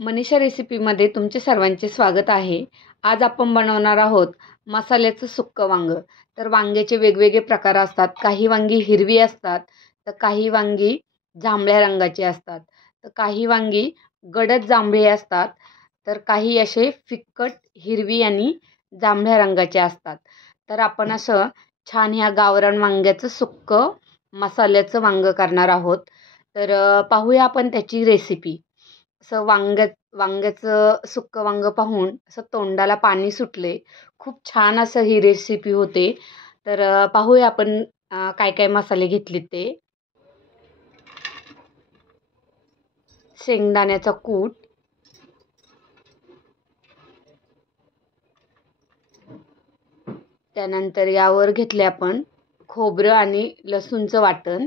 मनीषा रेसिपीमध्ये तुमचे सर्वांचे स्वागत आहे. आज आपण बनवणार आहोत मसाल्याचं सुक्कं वांगं. तर वांग्याचे वेगवेगळे प्रकार असतात. काही वांगी हिरवी असतात, तर काही वांगी जांभळ्या रंगाची असतात, तर काही वांगी गडद जांभळी असतात, तर काही असे फिक्कट हिरवी आणि जांभळ्या रंगाचे असतात. तर आपण असं छान ह्या गावरान वांग्याचं सुक्कं मसाल्याचं वांगं करणार आहोत. तर पाहूया आपण त्याची रेसिपी. असं वांग्याचं सुक्कं वांगं पाहून असं तोंडाला पाणी सुटले. खूप छान असं ही रेसिपी होते. तर पाहूया आपण काय काय मसाले घेतले ते. शेंगदाण्याचा कूट, त्यानंतर यावर घेतले आपण खोबरं आणि लसूणचं वाटण,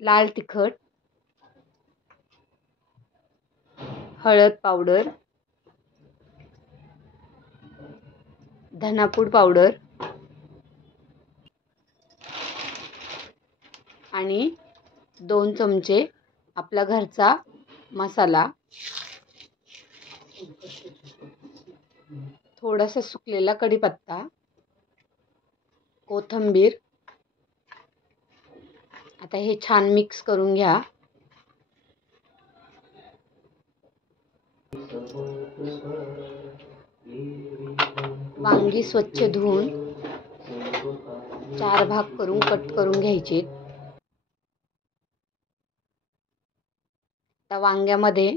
लाल तिखट, हळद पावडर, धनापूड पावडर आणि 2 चमचे आपला घरचा मसाला, थोडासा सुकलेला कढीपत्ता, कोथिंबीर. आता हे छान मिक्स करून घ्या. वांगी स्वच्छ धुवून 4 भाग करून कट करून घ्यायचे. त्या वांग्यामध्ये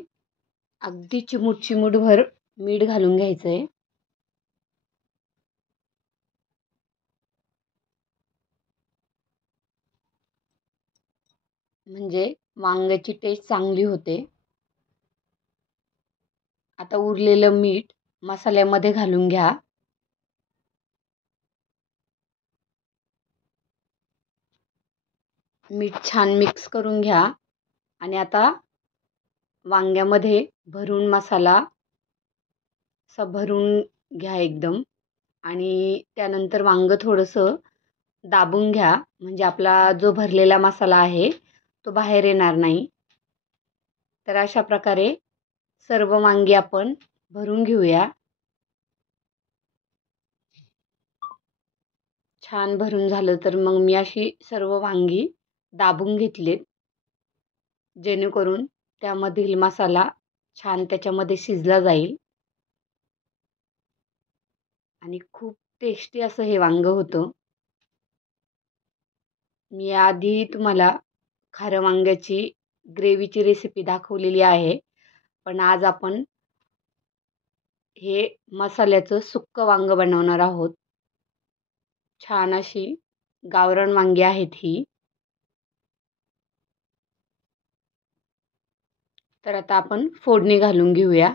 अगदी चिमूटभर मीठ घालून घ्यायचंय. म्हणजे वांग्याची टेस्ट चांगली होते. आता उरलेलं मीठ मसाल्यामध्ये घालून घ्या. मीठ छान मिक्स करून घ्या आणि आता वांग्यामध्ये भरून मसाला असा भरून घ्या एकदम. आणि त्यानंतर वांगं थोडंसं दाबून घ्या, म्हणजे आपला जो भरलेला मसाला आहे तो बाहेर येणार नाही. तर अशा प्रकारे सर्व वांगी आपण भरून घेऊया. छान भरून झालं तर मग मी अशी सर्व वांगी दाबून घेतलीत, जेणेकरून त्यामधील मसाला छान त्याच्यामध्ये शिजला जाईल आणि खूप टेस्टी असं हे वांगं होतं. मी आधी तुम्हाला खारं वांग्याची ग्रेव्हीची रेसिपी दाखवलेली आहे, पण आज आपण हे मसाल्याचं सुक्कं वांगं बनवणार आहोत. छान अशी गावरान वांगी आहेत ही. तर आता आपण फोडणी घालून घेऊया.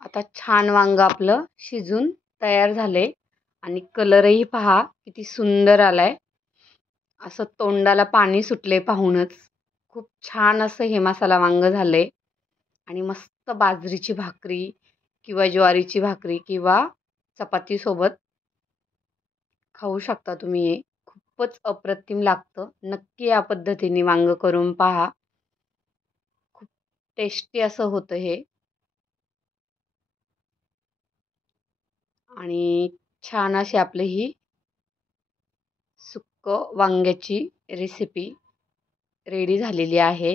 आता छान वांग आपलं शिजून तयार झाले आणि कलरही पहा किती सुंदर आलाय. असं तोंडाला पाणी सुटले पाहूनच. खूप छान असं हे मसाला वांग झाले आणि मस्त बाजरीची भाकरी किंवा ज्वारीची भाकरी किंवा चपातीसोबत खाऊ शकता तुम्ही. हे खूपच अप्रतिम लागतं. नक्की या पद्धतीने वांग करून पहा. खूप टेस्टी असं होतं हे. आणि छान अशी आपली ही सुक्क वांग्याची रेसिपी रेडी झालेली आहे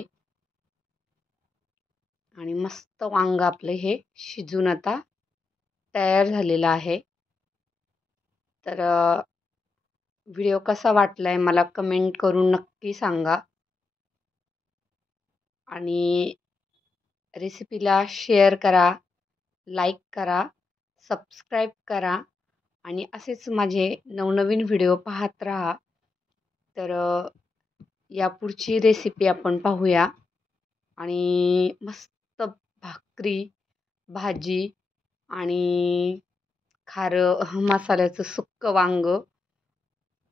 आणि मस्त वांग आपलं हे शिजून आता तयार झालेलं आहे. तर व्हिडिओ कसा वाटलाय मला कमेंट करून नक्की सांगा आणि रेसिपीला शेअर करा, लाईक करा, सबस्क्राईब करा आणि असेच माझे नवनवीन व्हिडिओ पाहत राहा. तर यापुढची रेसिपी आपण पाहूया आणि मस्त भाकरी, भाजी आणि खारं मसाल्याचं सुक्कं वांग,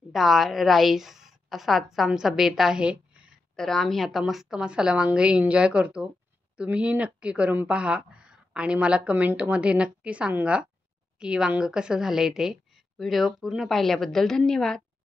डाळ, राईस असा आजचा आमचा बेत आहे. तर आम्ही आता मस्त मसाला वांग एन्जॉय करतो. तुम्हीही नक्की करून पहा आणि मला कमेंटमध्ये नक्की सांगा की वांग कसं झालं आहे ते. व्हिडिओ पूर्ण पाहिल्याबद्दल धन्यवाद.